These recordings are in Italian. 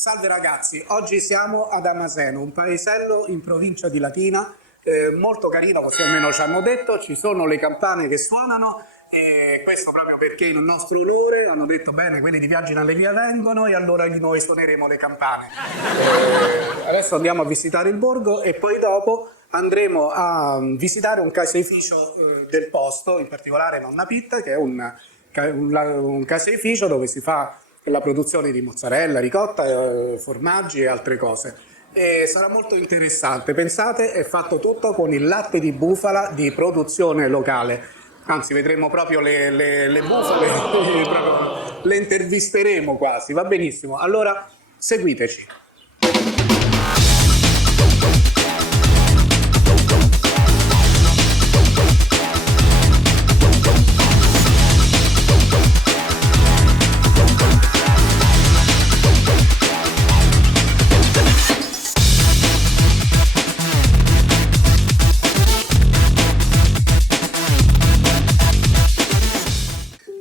Salve ragazzi, oggi siamo ad Amaseno, un paesello in provincia di Latina, molto carino, così almeno ci hanno detto, ci sono le campane che suonano e questo proprio perché in nostro onore hanno detto bene, quelli di Viaggi in Allegria vengono e allora noi suoneremo le campane. Adesso andiamo a visitare il borgo e poi dopo andremo a visitare un caseificio del posto, in particolare Nonna Pitta, che è un caseificio dove si fa la produzione di mozzarella, ricotta, formaggi e altre cose. E sarà molto interessante. Pensate, è fatto tutto con il latte di bufala di produzione locale. Anzi, vedremo proprio le bufale, proprio le intervisteremo quasi, va benissimo. Allora, seguiteci.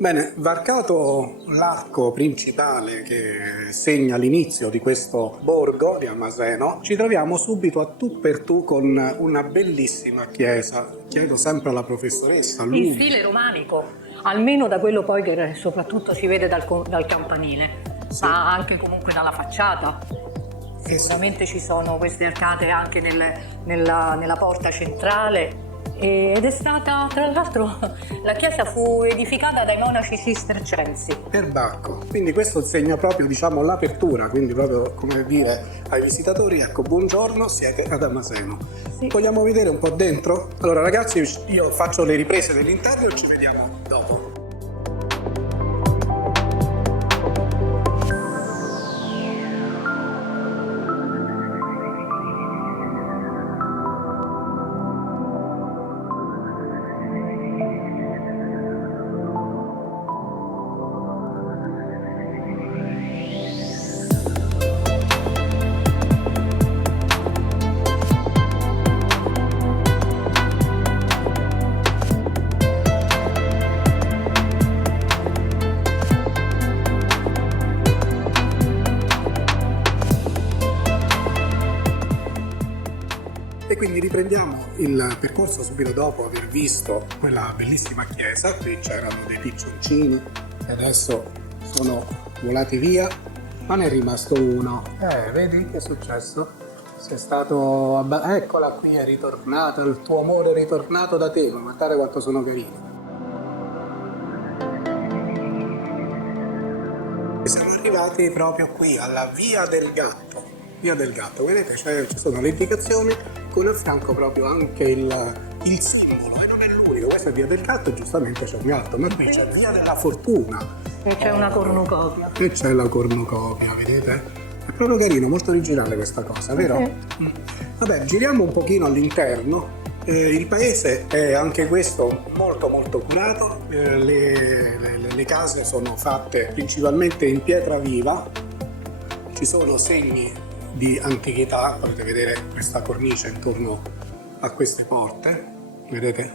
Bene, varcato l'arco principale che segna l'inizio di questo borgo di Amaseno, ci troviamo subito a tu per tu con una bellissima chiesa. Chiedo sempre alla professoressa. In stile romanico, almeno da quello poi che soprattutto si vede dal campanile, sì, ma anche comunque dalla facciata. Sicuramente ci sono queste arcate anche nella porta centrale. Ed è stata, tra l'altro, la chiesa fu edificata dai monaci cistercensi. Perbacco, quindi questo segna proprio, diciamo, l'apertura, quindi proprio come dire ai visitatori, ecco, buongiorno, siete ad Amaseno. Sì. Vogliamo vedere un po' dentro? Allora ragazzi, io faccio le riprese dell'interno e ci vediamo dopo. E quindi riprendiamo il percorso subito dopo aver visto quella bellissima chiesa. Qui c'erano dei piccioncini e adesso sono volati via, ma ne è rimasto uno. Vedi che è successo? Sei stato... Eccola qui, è ritornata, il tuo amore è ritornato da te, ma guardate quanto sono carini. Siamo arrivati proprio qui, alla Via del Gatto. Via del Gatto, vedete, ci sono le indicazioni con a fianco proprio anche il simbolo, e non è l'unico, questa è Via del Gatto e giustamente c'è un gatto, ma qui c'è Via della Fortuna. E c'è una cornucopia. E c'è la cornucopia, vedete? È proprio carino, molto originale questa cosa, vero? Sì. Vabbè, giriamo un pochino all'interno. Il paese è anche questo molto molto curato, le case sono fatte principalmente in pietra viva, ci sono segni di antichità, potete vedere questa cornice intorno a queste porte, vedete?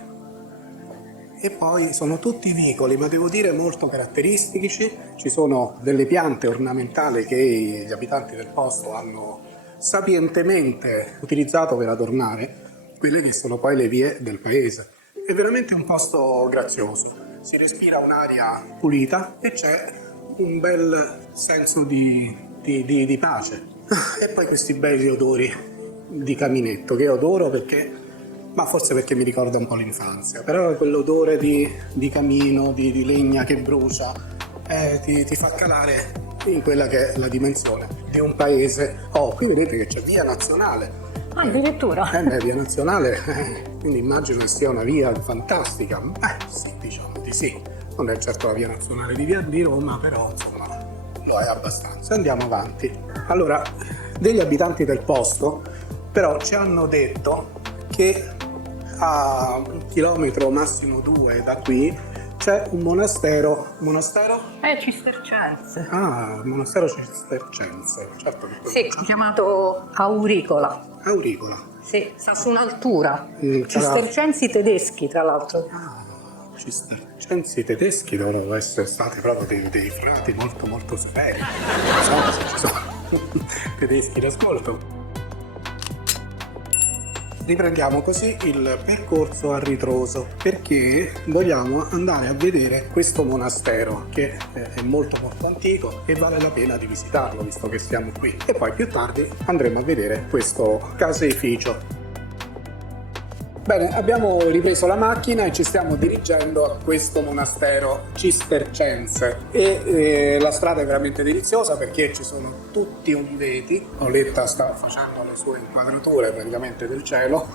E poi sono tutti vicoli, ma devo dire molto caratteristici. Ci sono delle piante ornamentali che gli abitanti del posto hanno sapientemente utilizzato per adornare quelle che sono poi le vie del paese. È veramente un posto grazioso, si respira un'aria pulita e c'è un bel senso di pace. E poi questi bei odori di caminetto che io adoro ma forse perché mi ricorda un po' l'infanzia, però quell'odore di camino, di legna che brucia, ti fa calare in quella che è la dimensione di un paese. Qui vedete che c'è Via Nazionale. Addirittura? Via Nazionale, quindi immagino che sia una via fantastica. Sì, diciamo di sì. Non è certo la Via Nazionale di Roma, però insomma lo è abbastanza. Andiamo avanti. Allora, degli abitanti del posto però ci hanno detto che a 1 chilometro, massimo 2 da qui, c'è un monastero. Monastero? Cistercense. Ah, monastero cistercense, certo che sì, chiamato Auricola. Auricola. Sì, sta su un'altura. Cistercensi tedeschi, tra l'altro. Cistercensi tedeschi dovrebbero essere stati proprio dei frati molto molto severi. Non so se ci sono tedeschi d'ascolto. Riprendiamo così il percorso a ritroso perché vogliamo andare a vedere questo monastero che è molto molto antico e vale la pena di visitarlo visto che siamo qui, e poi più tardi andremo a vedere questo caseificio. Bene, abbiamo ripreso la macchina e ci stiamo dirigendo a questo monastero cistercense e la strada è veramente deliziosa perché ci sono tutti univeti. Oletta sta facendo le sue inquadrature praticamente del cielo.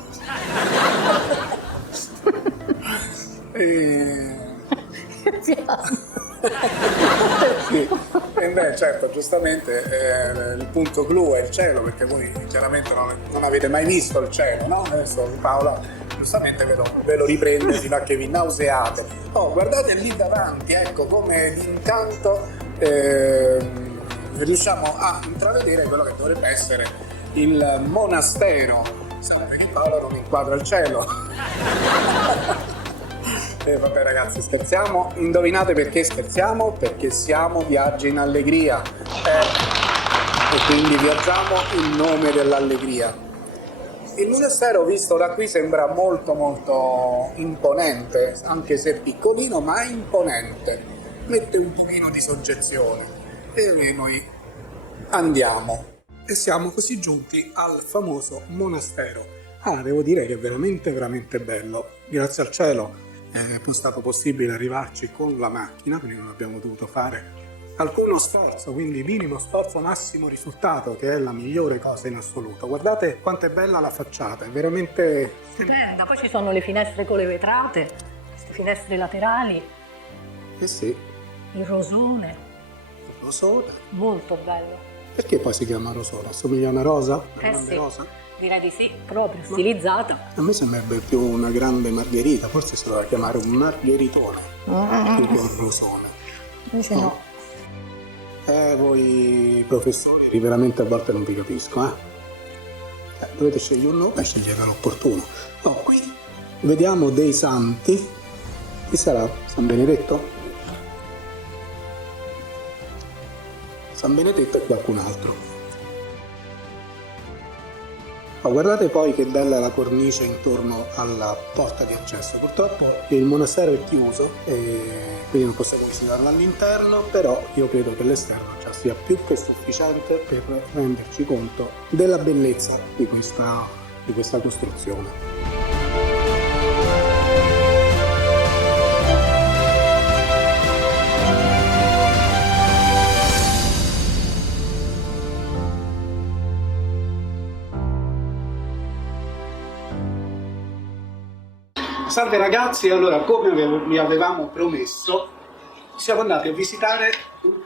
Sì. E beh, certo, giustamente il punto clou è il cielo, perché voi chiaramente non avete mai visto il cielo, no? Adesso Paola giustamente ve lo riprende fino a che vi nauseate. Oh, guardate lì davanti, ecco come d'incanto riusciamo a intravedere quello che dovrebbe essere il monastero. Sapete che Paola non inquadra il cielo. Vabbè ragazzi, scherziamo. Indovinate perché scherziamo? Perché siamo Viaggi in Allegria e quindi viaggiamo in nome dell'allegria. Il monastero visto da qui sembra molto molto imponente, anche se piccolino ma imponente, mette un pochino di soggezione e noi andiamo e siamo così giunti al famoso monastero. Devo dire che è veramente veramente bello, grazie al cielo è stato possibile arrivarci con la macchina, quindi non abbiamo dovuto fare alcuno sforzo, quindi minimo sforzo, massimo risultato, che è la migliore cosa in assoluto. Guardate quanto è bella la facciata, è veramente stupenda. Poi ci sono le finestre con le vetrate, queste finestre laterali. Eh sì. Il rosone. Il rosone. Molto bello. Perché poi si chiama rosone? Assomiglia a una rosa? Una grande sì. Rosa? Direi di sì, proprio stilizzata. A me sembrerebbe più una grande margherita, forse si doveva chiamare un margheritone, più che un rosone. Invece no. Voi professori veramente a volte non vi capisco, dovete scegliere un nome e scegliere l'opportuno. Qui vediamo dei santi. Chi sarà? San Benedetto? San Benedetto e qualcun altro. Guardate poi che bella la cornice intorno alla porta di accesso. Purtroppo il monastero è chiuso e quindi non possiamo visitarlo all'interno, però io credo che l'esterno già sia più che sufficiente per renderci conto della bellezza di questa costruzione. Salve ragazzi, allora come vi avevamo promesso siamo andati a visitare un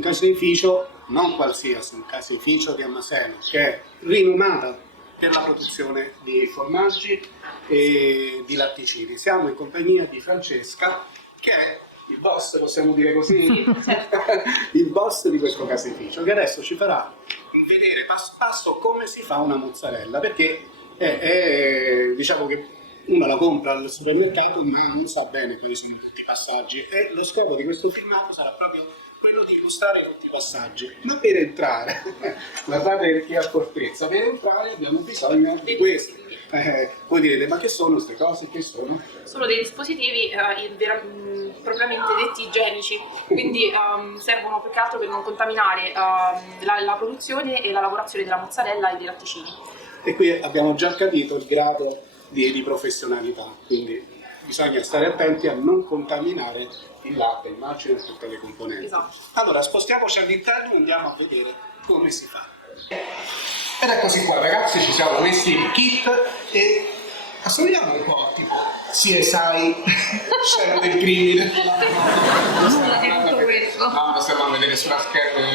caseificio non qualsiasi, un caseificio di Amaseno che è rinomata per la produzione di formaggi e di latticini. Siamo in compagnia di Francesca che è il boss, possiamo dire così? Il boss di questo caseificio che adesso ci farà vedere passo passo come si fa una mozzarella, perché diciamo che uno la compra al supermercato ma non sa bene quali sono tutti i passaggi e lo scopo di questo filmato sarà proprio quello di illustrare tutti i passaggi. Ma per entrare, guardate che accortezza, per entrare abbiamo bisogno di questo. Voi direte, ma che sono queste cose? Che sono? Sono dei dispositivi propriamente detti igienici, quindi servono più che altro per non contaminare la produzione e la lavorazione della mozzarella e dei latticini. E qui abbiamo già capito il grado di professionalità, quindi bisogna stare attenti a non contaminare il latte, immagino, e tutte le componenti. Esatto. Allora spostiamoci all'interno e andiamo a vedere come si fa. Ed eccoci qua ragazzi, ci siamo messi il kit e assomigliamo un po' tipo CSI, scena del crimine. Nulla di tutto questo. No, non stiamo a vedere sulla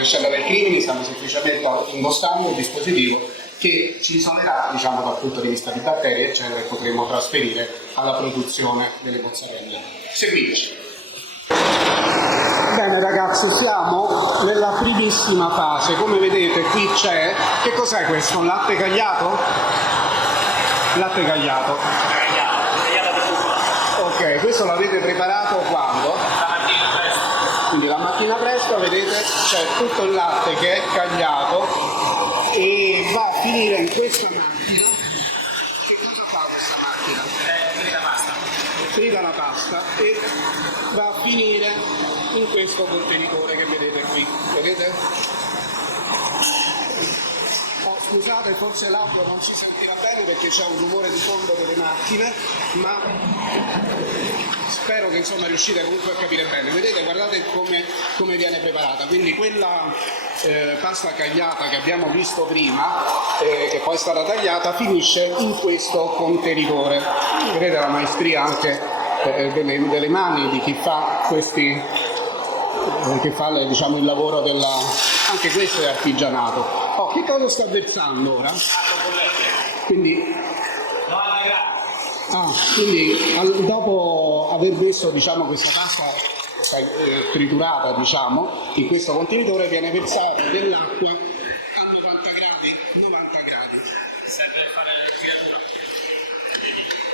scena del crimine, stiamo semplicemente impostando il dispositivo che ci isolerà, diciamo, dal punto di vista di batteri eccetera, e potremo trasferire alla produzione delle mozzarelle. Seguiteci. Bene ragazzi, siamo nella primissima fase, come vedete qui c'è, che cos'è questo? Un latte cagliato? Latte cagliato. Ok, questo l'avete preparato quando? Stamattina presto. Quindi la mattina presto, vedete, c'è tutto il latte che è cagliato e va a finire in questa macchina. Che cosa fa questa macchina? Trita pasta. Trita la pasta e va a finire in questo contenitore che vedete qui, vedete? Oh, scusate, forse l'audio non si sentirà bene perché c'è un rumore di fondo delle macchine, ma spero che insomma riuscite comunque a capire bene. Vedete, guardate come viene preparata, quindi quella pasta cagliata che abbiamo visto prima, che poi è stata tagliata, finisce in questo contenitore. Vedete la maestria anche delle mani di chi fa questi, che fa diciamo il lavoro della... anche questo è artigianato. Oh, che cosa sta versando ora? Quindi, dopo aver messo diciamo questa pasta triturata diciamo in questo contenitore viene versata dell'acqua a 90 gradi. 90 gradi. Serve per fare il filatura.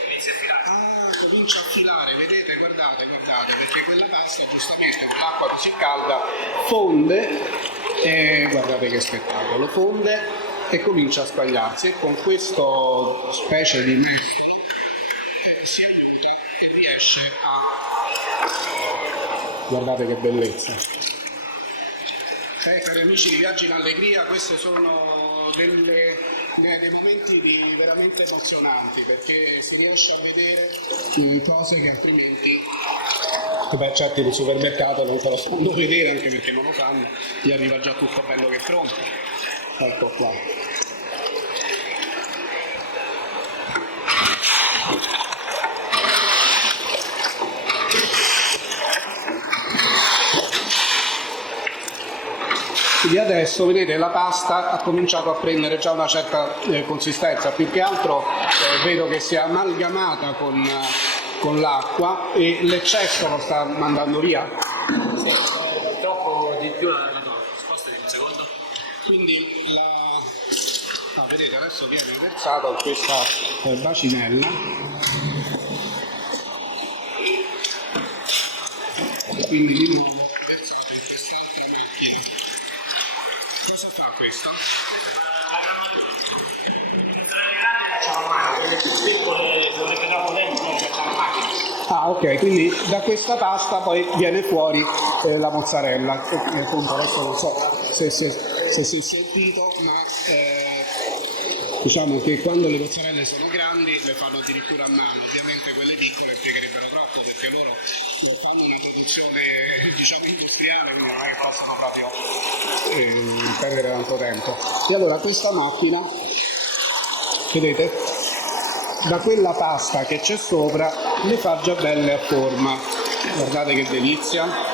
Inizia a filare. Ah, comincia a filare, vedete, guardate, perché quella pasta giustamente con l'acqua così calda fonde e guardate che spettacolo, fonde e comincia a squagliarsi e con questo specie di mestolo si aiuta e riesce a... guardate che bellezza. Cari amici di Viaggi in Allegria, questi sono dei momenti veramente emozionanti perché si riesce a vedere cose che altrimenti certi di supermercato non te lo fanno vedere, anche perché non lo fanno, gli arriva già tutto bello che è pronto. Ecco qua. Quindi adesso vedete la pasta ha cominciato a prendere già una certa consistenza, più che altro vedo che si è amalgamata con l'acqua e l'eccesso lo sta mandando via. Sì, troppo di più la tua. Sposta di un secondo. Quindi vedete adesso viene versato in questa bacinella. Quindi di nuovo versato in quest'altra macchina. Cosa fa questo? Ah, ok, quindi da questa pasta poi viene fuori la mozzarella. Appunto adesso non so se si è sentito, ma diciamo che quando le mozzarelle sono grandi le fanno addirittura a mano, ovviamente quelle piccole piegherebbero troppo perché loro fanno una produzione diciamo industriale, quindi non è che possono proprio perdere tanto tempo. E allora questa macchina, vedete, da quella pasta che c'è sopra le fa già belle a forma. Guardate che delizia.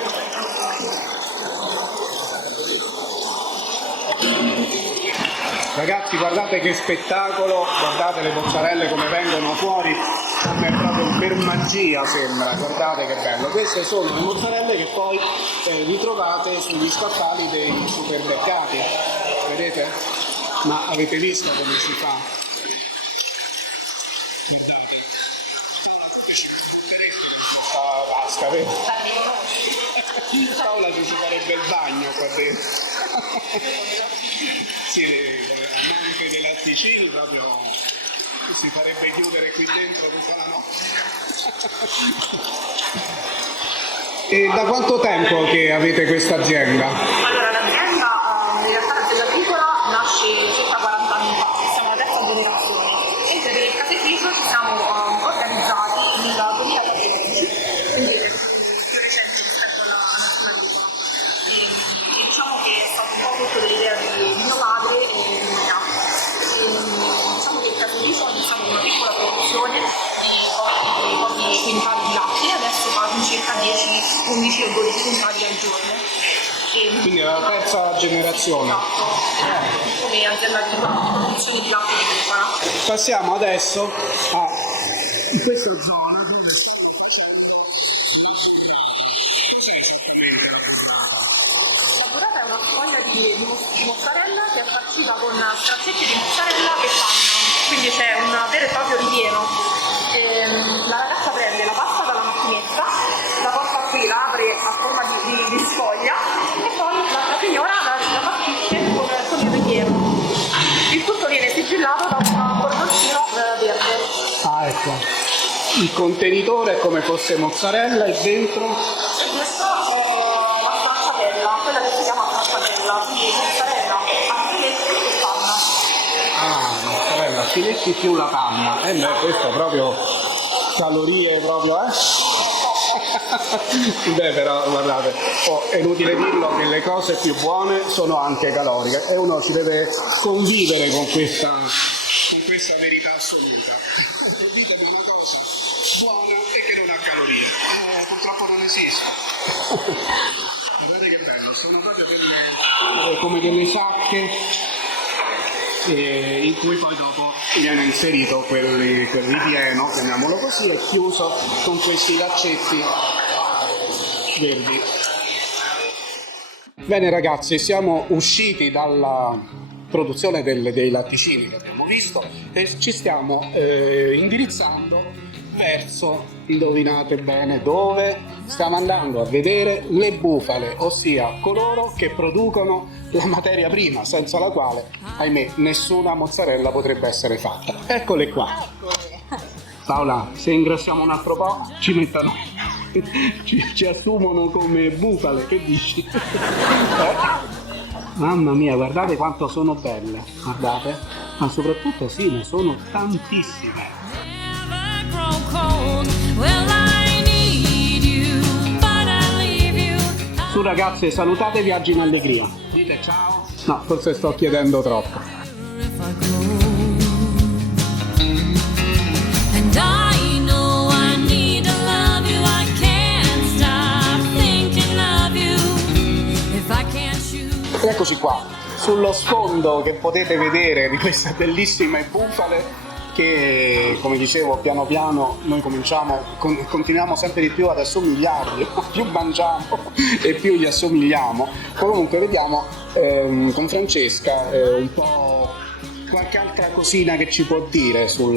Ragazzi, guardate che spettacolo, guardate le mozzarelle come vengono fuori, come proprio per magia sembra, guardate che bello. Queste sono le mozzarelle che poi ritrovate sugli scaffali dei supermercati, vedete? Ma avete visto come si fa? Guardate. Basta, vedi? Paola ci si farebbe il bagno qua dentro. Sì, anche dei latticini proprio si farebbe chiudere qui dentro tutta la notte. E da quanto tempo che avete questa azienda? Allora, l'azienda, in realtà l'azienda agricola nasce circa 40 anni fa, siamo la terza generazione. Mentre per il caseificio ci siamo organizzati nel 2014, quindi più recente rispetto alla nazione agricola. E diciamo che è stato un po' frutto dell'idea di mio padre e mia. Diciamo che il caseificio è una piccola produzione di pochi quintali di latte, adesso fa circa 10, 11 o 12 quintali al giorno. Quindi è la terza generazione. Esatto, come azienda di produzione di latte di bufala. Passiamo adesso in questa zona dove La burrata è una foglia di mozzarella che è partita con straccetti di mozzarella e panna, quindi c'è un vero e proprio ripieno. La ragazza prende la pasta dalla macchinetta, la porta qui, la apre a forma di sfoglia Ecco, il contenitore è come fosse mozzarella e dentro Questa è la stracciatella, quella che si chiama stracciatella, quindi mozzarella a filetti e panna. mozzarella, filetti più la panna. Beh, questo è proprio calorie proprio, Beh, però guardate, è inutile dirlo che le cose più buone sono anche caloriche e uno ci deve convivere con questa verità assoluta. Ditemi una cosa buona e che non ha calorie. Purtroppo non esiste. Guardate che bello, sono proprio come delle sacche in cui poi dopo viene inserito quel ripieno, chiamiamolo così, e chiuso con questi laccetti verdi. Bene ragazzi, siamo usciti dalla produzione dei latticini che abbiamo visto e ci stiamo indirizzando verso, indovinate bene dove, stiamo andando a vedere le bufale, ossia coloro che producono la materia prima senza la quale, ahimè, nessuna mozzarella potrebbe essere fatta. Eccole qua. Paola, se ingrassiamo un altro po' ci mettono, ci assumono come bufale, che dici? Mamma mia, guardate quanto sono belle, guardate, ma soprattutto sì, ne sono tantissime. Su ragazze, salutate, viaggi in allegria. Dite ciao. No, forse sto chiedendo troppo. Eccoci qua, sullo sfondo che potete vedere di queste bellissime bufale che, come dicevo, piano piano noi continuiamo sempre di più ad assomigliargli, più mangiamo e più gli assomigliamo. Comunque vediamo con Francesca un po' qualche altra cosina che ci può dire su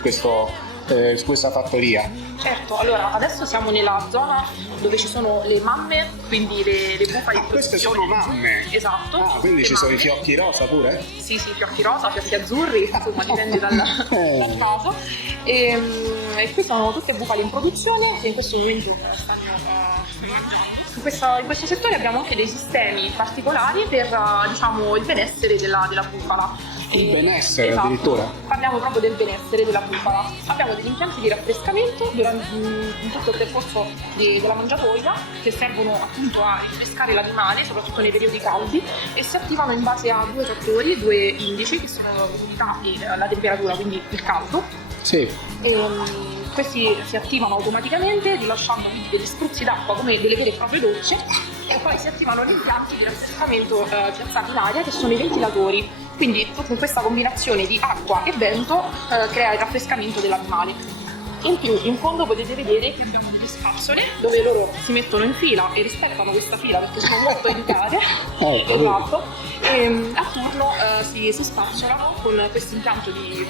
questa fattoria. Certo, allora adesso siamo nella zona dove ci sono le mamme, quindi le bufale. Queste sono mamme? Esatto. Quindi ci sono i mamme. Fiocchi rosa pure? Sì, fiocchi rosa, fiocchi azzurri, insomma dipende dal caso. E qui sono tutte bufale in produzione che in questo momento in questo settore abbiamo anche dei sistemi particolari per diciamo il benessere della bufala. Il benessere, esatto, addirittura? Parliamo proprio del benessere della bufala. Abbiamo degli impianti di raffrescamento in tutto il percorso della mangiatoia che servono appunto a rinfrescare l'animale, soprattutto nei periodi caldi, e si attivano in base a due fattori, due indici che sono l'umidità e la temperatura, quindi il caldo. Sì. Questi si attivano automaticamente rilasciando quindi degli spruzzi d'acqua come delle vere e proprie docce, e poi si attivano gli impianti di raffrescamento piazzati in aria che sono i ventilatori. Quindi con questa combinazione di acqua e vento crea il raffrescamento dell'animale. In più, in fondo potete vedere che abbiamo delle spazzole dove loro si mettono in fila e rispettano questa fila perché sono molto educate. Esatto. E a turno si spazzolano con questo impianto di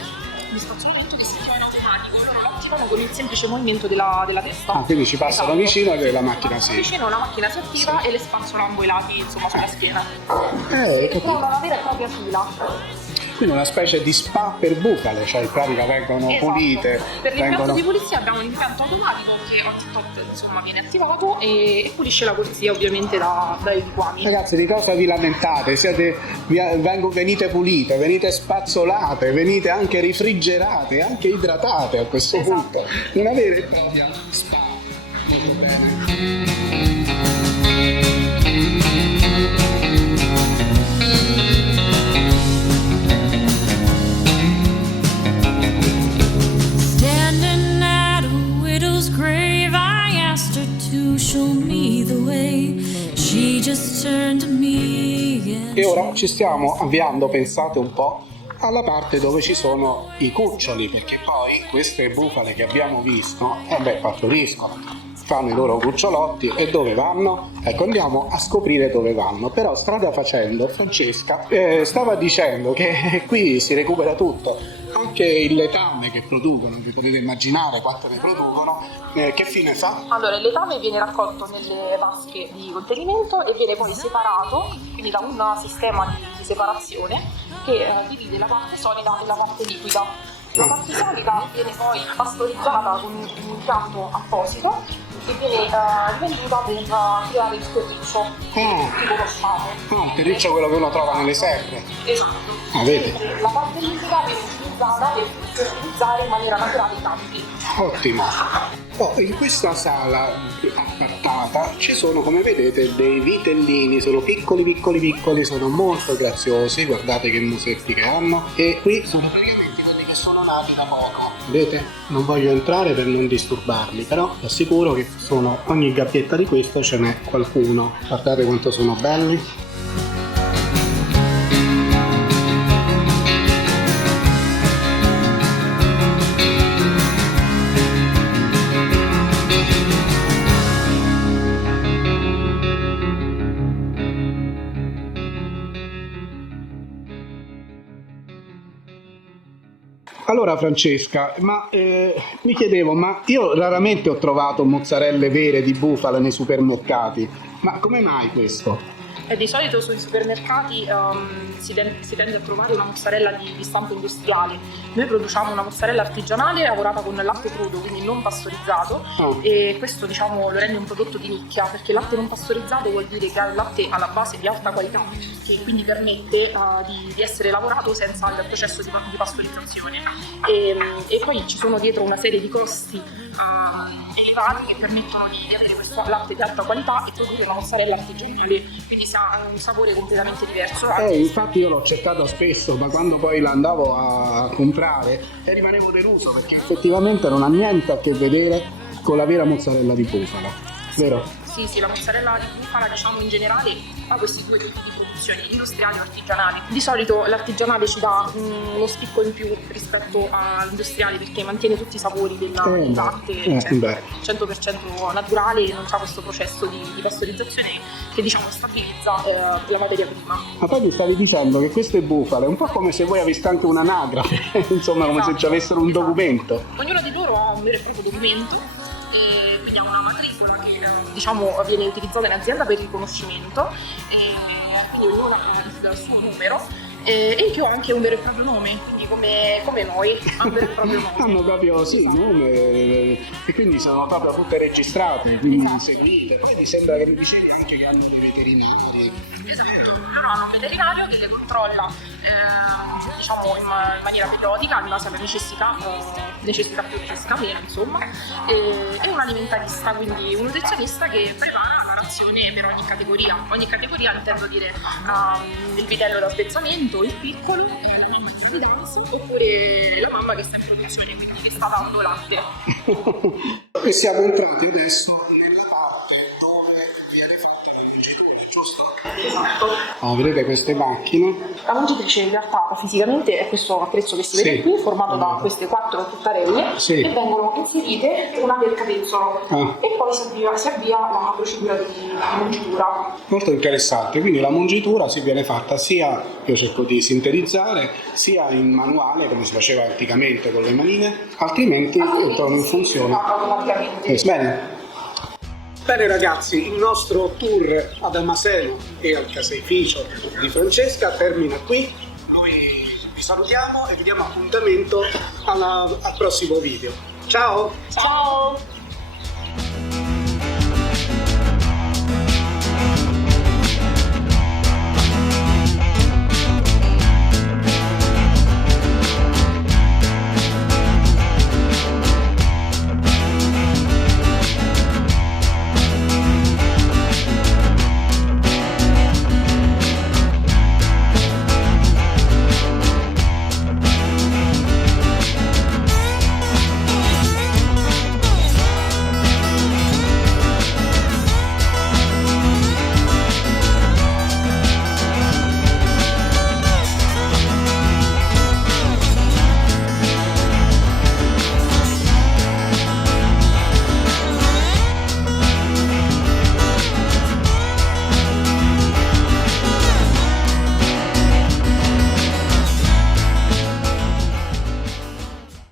spazzolamento che si chiama in automatico. Loro lo attivano con il semplice movimento della testa. Quindi ci passano vicino e la macchina si... Vicino la macchina si attiva e le spazzolano ai lati, insomma, sulla schiena. Capito. Una vera e propria fila. Quindi una specie di spa per bufale, cioè in pratica vengono pulite. Per l'impianto di pulizia abbiamo un impianto automatico che ogni tot insomma viene attivato e pulisce la corsia ovviamente dai liquami. Ragazzi, di cosa vi lamentate? Venite pulite, venite spazzolate, venite anche refrigerate, anche idratate a questo punto. Una vera e propria spa. Molto bene. E ora ci stiamo avviando, pensate un po', alla parte dove ci sono i cuccioli, perché poi queste bufale che abbiamo visto, partoriscono, fanno i loro cucciolotti e dove vanno? Ecco, andiamo a scoprire dove vanno. Però strada facendo, Francesca stava dicendo che qui si recupera tutto, anche il letame che producono, vi potete immaginare quanto ne producono, che fine fa? Allora, il letame viene raccolto nelle vasche di contenimento e viene poi separato, quindi da un sistema di separazione che divide la parte solida e la parte liquida. La parte solida viene poi pastorizzata con un impianto apposito e viene rivenduta per creare il terriccio, tipo lo sciame. Il terriccio è quello che uno trova nelle serre. Esatto. Vedi? Mentre la parte liquida viene utilizzata per utilizzare in maniera naturale i campi. Ottimo. In questa sala appartata ci sono, come vedete, dei vitellini, sono piccoli, sono molto graziosi, guardate che musetti che hanno, e qui sono praticamente quelli che sono nati da poco. Vedete? Non voglio entrare per non disturbarli, però vi assicuro che sono, ogni gabbietta di questo ce n'è qualcuno. Guardate quanto sono belli. Allora Francesca, mi chiedevo, ma io raramente ho trovato mozzarelle vere di bufala nei supermercati, ma come mai questo? Di solito sui supermercati si tende a trovare una mozzarella di stampo industriale. Noi produciamo una mozzarella artigianale lavorata con latte crudo, quindi non pastorizzato, e questo diciamo lo rende un prodotto di nicchia, perché il latte non pastorizzato vuol dire che ha il latte alla base di alta qualità, che quindi permette di essere lavorato senza il processo di pastorizzazione. E poi ci sono dietro una serie di costi elevati che permettono di avere questo latte di alta qualità e produrre una mozzarella artigianale, quindi si ha un sapore completamente diverso. Infatti io l'ho cercato spesso, ma quando poi la andavo a comprare rimanevo deluso, perché effettivamente non ha niente a che vedere con la vera mozzarella di bufala, vero? Sì, la mozzarella di bufala, diciamo in generale, ha questi due tipi di produzione, industriale o artigianale. Di solito l'artigianale ci dà uno spicco in più rispetto all'industriale, perché mantiene tutti i sapori del latte, 100% naturale, non c'ha questo processo di pastorizzazione che diciamo stabilizza la materia prima. Ma poi mi stavi dicendo che queste bufale è un po' come se voi aveste anche un'anagrafe, insomma come se ci avessero un documento. Ognuno di loro ha un vero e proprio documento, quindi ha una matricola che diciamo viene utilizzata in azienda per il riconoscimento, e quindi ognuno ha il suo numero, e in più ha anche un vero e proprio nome, quindi come noi hanno un vero e proprio nome. Hanno proprio nome, e quindi sono proprio tutte registrate, quindi seguite. Poi mi sembra che mi dicevi anche che hanno dei veterinari. Esatto, loro hanno un veterinario che le controlla diciamo in maniera periodica in base alla necessità più necessità meno, insomma, e un alimentarista, quindi un nutrizionista che prepara la razione per ogni categoria. Ogni categoria intendo dire il vitello da spezzamento, il piccolo, la mamma di gravidanza, oppure la mamma che sta in produzione, quindi che sta dando latte. E siamo entrati adesso nella parte dove viene fatta la mungitura, giusto? Esatto. Vedete queste macchine? La mungitrice in realtà fisicamente è questo attrezzo che si vede qui, formato da queste 4 tuttarelle che vengono inserite una per capezzolo, e poi si avvia la procedura di mungitura. Molto interessante, quindi la mungitura si viene fatta sia, io cerco di sintetizzare, sia in manuale come si faceva anticamente con le manine, altrimenti entrano in funzione automaticamente. Bene ragazzi, il nostro tour ad Amaseno e al caseificio di Francesca termina qui. Noi vi salutiamo e vi diamo appuntamento al prossimo video. Ciao! Ciao!